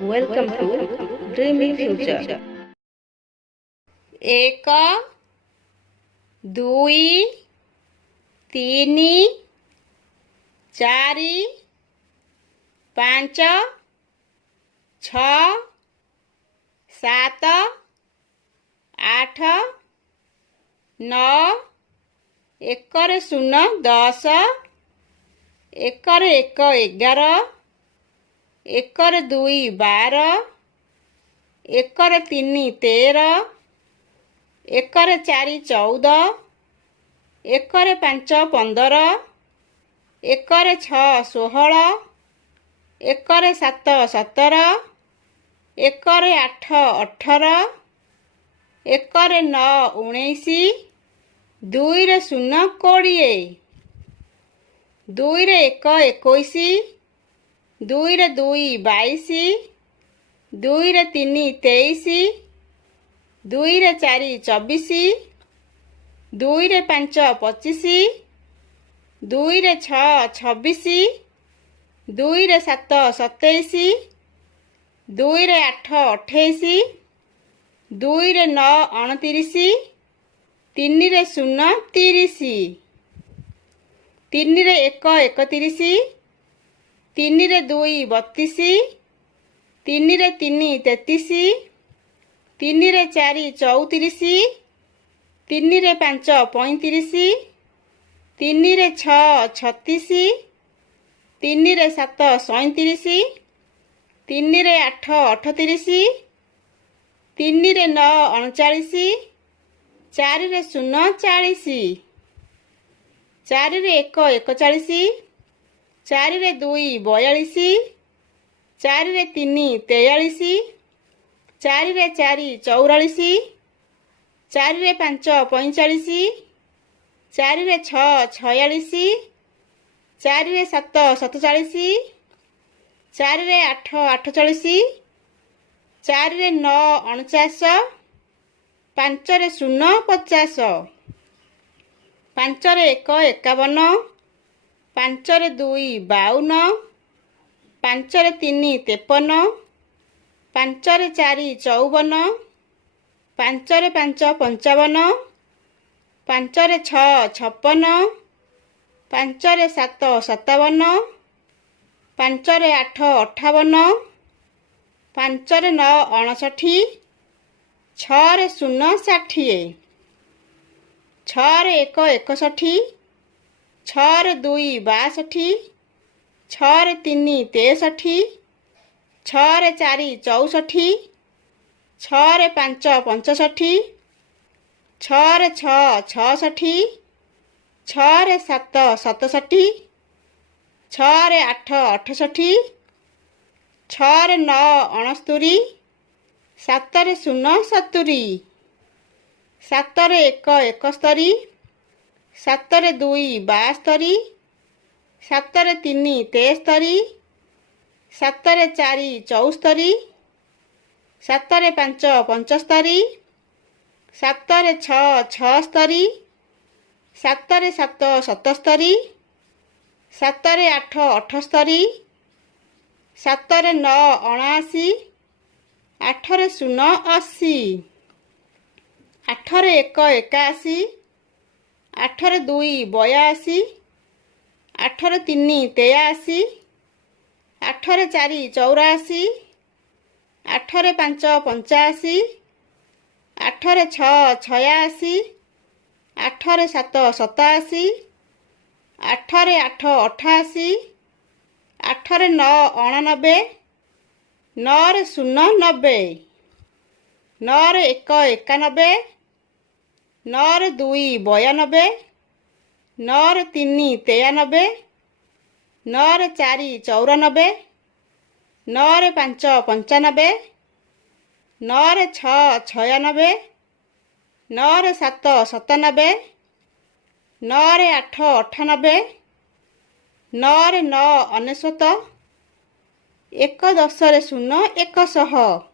Welcome to Dreamy Future. ଏକ ଦୁଇ ତିନି ଚାରି ପାଞ୍ଚ ଛଅ ସାତ ଆଠ ନଅ ଏକରେ ଶୂନ 10 ଏକରେ 1 11 ଏକରେ 2 12 ଏକରେ 3 13 ଏକରେ 4 14 ଏକରେ 5 15 ଏକରେ 6 16 ଏକରେ 7 17 ଏକରେ 8 18 ଏକରେ 9 19 ଦୁଇରେ 0 20 ଦୁଇରେ 1 21 ଦୁଇରେ 2 22 ଦୁଇରେ 3 23 ଦୁଇରେ 4 24 ଦୁଇରେ 5 25 ଦୁଇରେ 6 26 ଦୁଇରେ 7 27 ଦୁଇରେ 8 28 ଦୁଇରେ 9 29 ତିନିରେ 0 30 ତିନିରେ 1 31 ତିନିରେ 2 32 ତିନିରେ 3 33 ତିନିରେ 4 34 ତିନିରେ 5 35 ତିନିରେ 6 36 ତିନିରେ 7 37 ତିନିରେ 8 38 ତିନିରେ 9 39 ଚାରିରେ 0 40 ଚାରିରେ 1 41 ଚାରିରେ 2 42 ଚାରିରେ 3 43 ଚାରିରେ 4 44 ଚାରିରେ 5 45 ଚାରିରେ 6 46 ଚାରିରେ 7 47 ଚାରିରେ 8 48 ଚାରିରେ 9 49 ପାଞ୍ଚରେ 0 50 ପାଞ୍ଚରେ 1 51 ପାଞ୍ଚରେ 2 52 ପାଞ୍ଚରେ 3 53 ପାଞ୍ଚରେ 4 54 ପାଞ୍ଚରେ 5 55 ପାଞ୍ଚରେ 6 56 ପାଞ୍ଚରେ 7 57 ପାଞ୍ଚରେ 8 58 ପାଞ୍ଚରେ 9 59 ଛଅରେ 0 60 ଛଅରେ 1 61 ଛଅରେ 2 62 ଛଅରେ 3 63 ଛଅରେ 4 64 ଛଅରେ 5 65 ଛଅରେ 6 66 ଛଅରେ 7 67 ଛଅରେ 8 68 ଛଅରେ 9 69 ସାତରେ 0 70 ସାତରେ 1 71 ସାତରେ 2 72 ସାତରେ 3 73 ସାତରେ 4 74 ସାତରେ 5 75 ସାତରେ 6 76 ସାତରେ 7 77 ସାତରେ 8 78 ସାତରେ 9 79 ଆଠରେ 0 80 ଆଠରେ 1 81 ଆଠରେ 2 82 ଆଠରେ 3 83 ଆଠରେ 4 84 ଆଠରେ 5 85 ଆଠରେ 6 86 ଆଠରେ 7 87 ଆଠରେ 8 88 ଆଠରେ 9 89 9ରେ 0 90 9ରେ 1 91 9ରେ 2 92 9ରେ 3 93 9ରେ 4 94 9ରେ 5 95 9ରେ 6 96 9ରେ 7 97 9ରେ 8 98 9ରେ 9 ଅନେଶ୍ୱତ 1 10ରେ 0 100